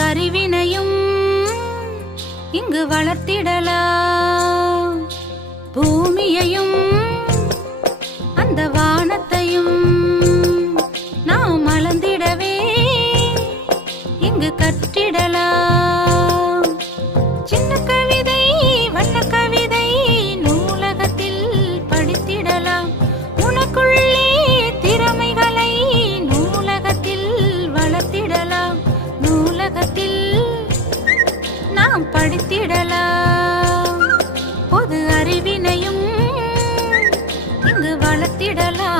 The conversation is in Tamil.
அறிவினையும் இங்கு வளர்த்திடலாம். பூமியையும் அந்த வானத்தையும் நாம் மலர்ந்திடவே இங்கு கற்றிடலாம். சின்ன கவிதை வண்ண கவிதை நூலகத்தில் படித்திடலாம். உனக்குள்ளே திறமைகளை நூலகத்தில் வளர்த்திடலாம். நூலகத்தில் நாம் படித்திடலாம். பொது அறிவினையும் இங்கு வளர்த்திடலாம்.